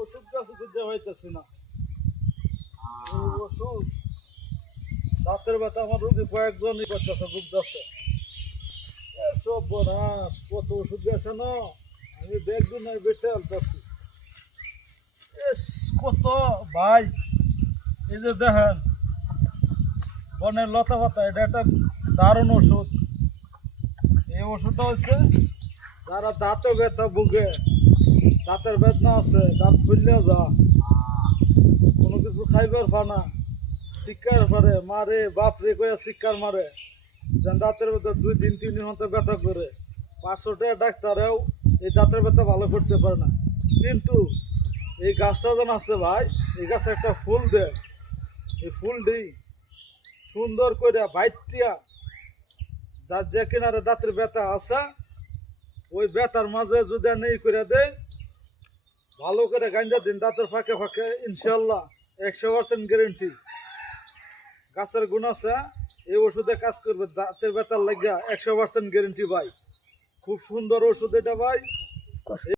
ওষুধ গাছে খুঁজে পাইতেছি না। ওষুধ দাঁতের ব্যথা আমার রোগী কয়েকজনই করতেছে বুঝতেছে। সব বনাস কত ওষুধ গেছে না, আমি ব্যাগ দিনে বেঁচে আলতেছি। কত ভাই, এই যে দেখেন বনের লতা পাতা, এটা একটা দারুণ ওষুধ। এই ওষুধটা হচ্ছে যারা দাঁতে ব্যথা ভুগে, দাঁতের বেদনা আছে, দাঁত ফুললে যা, কোনো কিছু খাইবার ফানা, শিক্ষার পারে মারে বাপরে কয়ে শিক্ষার মারে, যেন দাঁতের ব্যথা 2-3 ঘন্টা ব্যথা করে 500 টাকা ডাক্তারেও এই দাঁতের ব্যথা ভালো করতে পারে না। কিন্তু এই গাছটা যেন আছে ভাই, এই গাছে একটা ফুল দেয়, এই ফুলটি সুন্দর করে বাইটিয়া দাঁত যে কিনারে দাঁতের ব্যথা আছে ওই ব্যথার মাঝে যদি নেই করে দেয়, ভালো করে গাঞ্জা দিন দাঁতের ফাঁকে ফাঁকে, ইনশাল্লাহ 100% গ্যারেন্টি। গাছের গুণ আছে, এই ওষুধে কাজ করবে দাঁতের ব্যথার লাগিয়া 100% গ্যারেন্টি ভাই। খুব সুন্দর ওষুধ এটা ভাই।